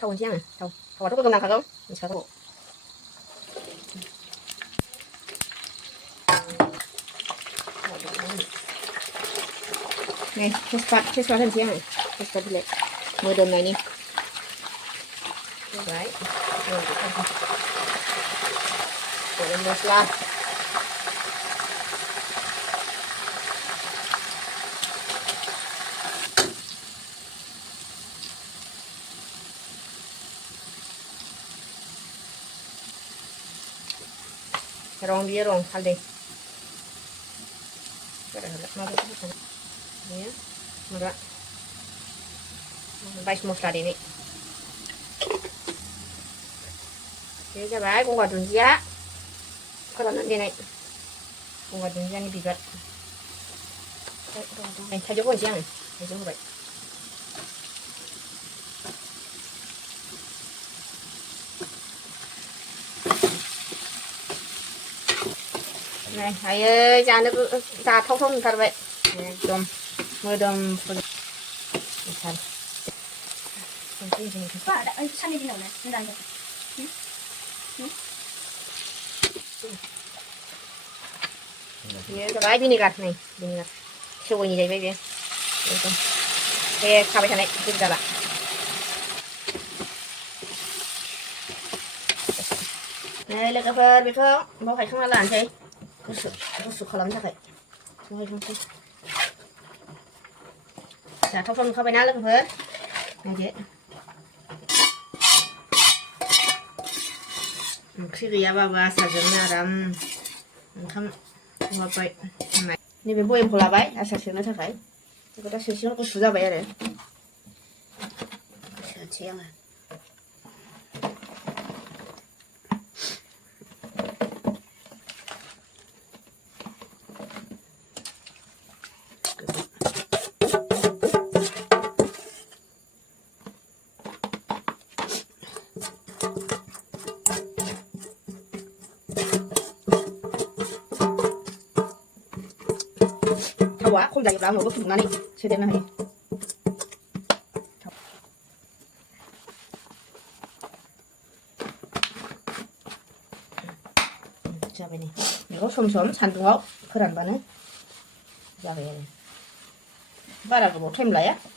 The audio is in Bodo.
thau còn chiang này thau thau có công năng không mình sẽ thau này cái xoát thân chiang này cái xoát đi mưa đầm này đi đấy rồi lên masala rong dia rong halde ya mura bais mosla ini ini cho bái cũng còn trứng giá có lần nữa đây này cũng còn trứng giá như bị gật này thay chỗ còn chiang này thay chỗ như vậy này hãy ra nước ra thông thông thật vậy đom mưa đom phân thật 와, 나 참이 좀 나오네. 된다 이거. 응? 응? Nhớ cho bái vinegar này, vinegar. Siêu như vậy baby. Đây sao vậy này, tiếp ra bạn. Này là cà phê biết không? Bao phải không là làm gì? Có sự khó lắm chắc vậy. Không hay không chứ. Dạ thông thông không phải nát là cà phê. Này vậy. Kriya baba sajana ram kham ngapai mai ni be boyem khola bai asa sena थाखाय बेखौ सेसियाव गुसु जाबाय आरो सोनोसै आङो quá không dày vào một cái thùng này sẽ đến này 자, 베니 이거 솜솜 산두하고 그런 바는 자, 베니 바라고 뭐 템라야